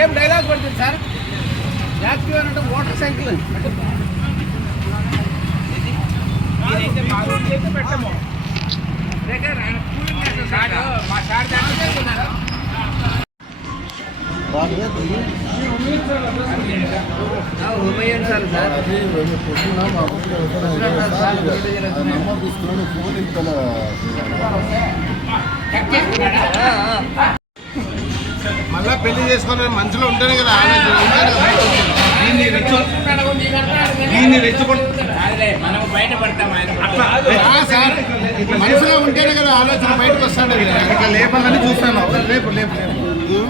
ఏం డైలాగ్ పడుతుంది sir? Active అంటే మోటార్ సైకిల్ అయితే పెట్టము మా సార్ దాంట్లో ఫోన్ మళ్ళా పెళ్ళి చేసుకున్న మంచిలో ఉంటాను కదా ఆలోచన దీన్ని మనం ఉంటేనే కదా ఆలోచన బయటకు వస్తాడు ఇట్లా లేపాలని చూస్తాను. లేపు లేపు లేపు.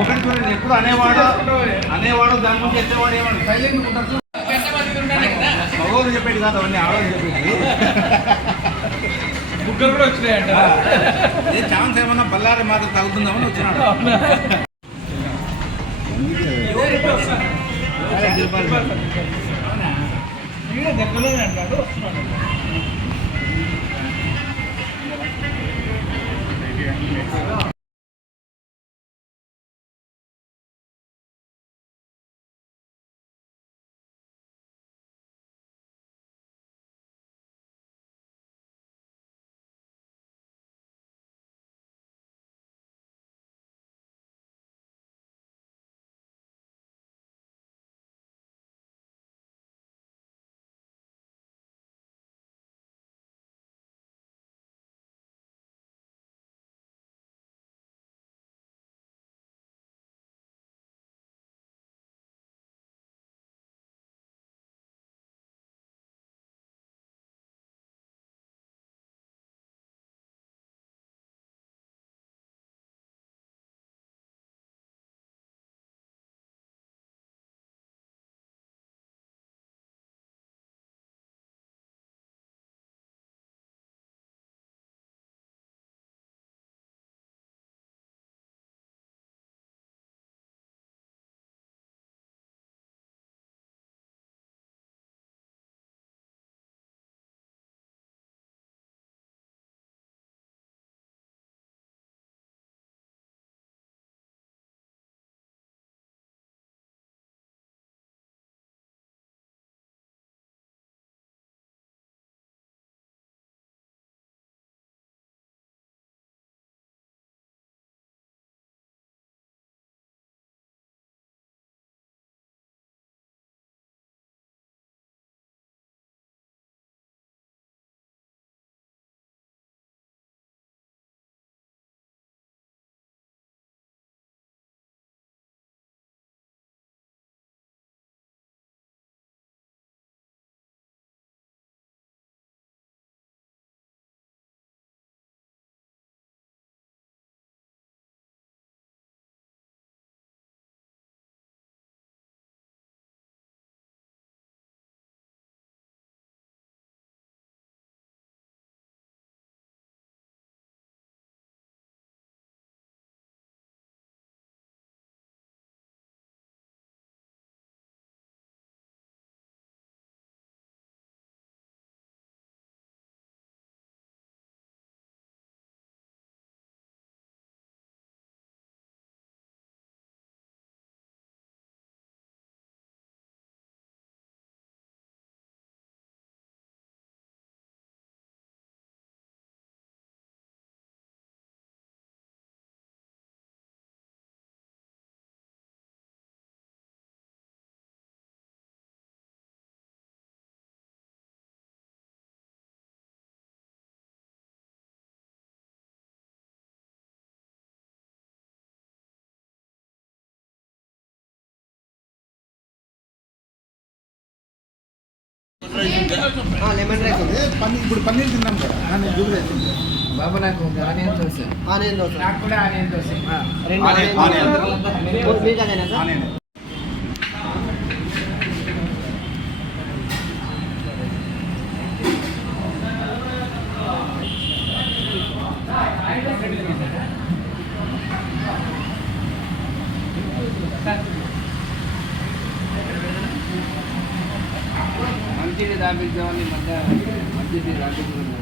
ఒకటి ఎప్పుడు అనేవాడు అనేవాడు దాని నుంచి ఎత్తేవాడు ఏమన్నా సైలెంట్ ఉంటారు. చెప్పేది కాదు అవన్నీ ఆలోచన చెప్పేది. ముగ్గురు కూడా వచ్చినాయంట. ఏ ఛాన్స్ ఏమన్నా బల్లారి మాత్రం తగ్గుతుందామని వచ్చినాడు. అంటాడు లెమన్ రైస్ ఉంది పన్నీర్ ఇప్పుడు పన్నీర్ తిన్నాం కదా నేను చూడలేదు బాబు నాకు ఆనియన్ దోశ ఆనియన్ దోశ నాకు కూడా ఆనియన్ దోశ రెండు ఆనియన్, ఆనియన్ ఆనియన్. దోశ. మీకు అదేనా సార్ ఆనియన్. మంచిది దాపిద్దామని మధ్య మంచిది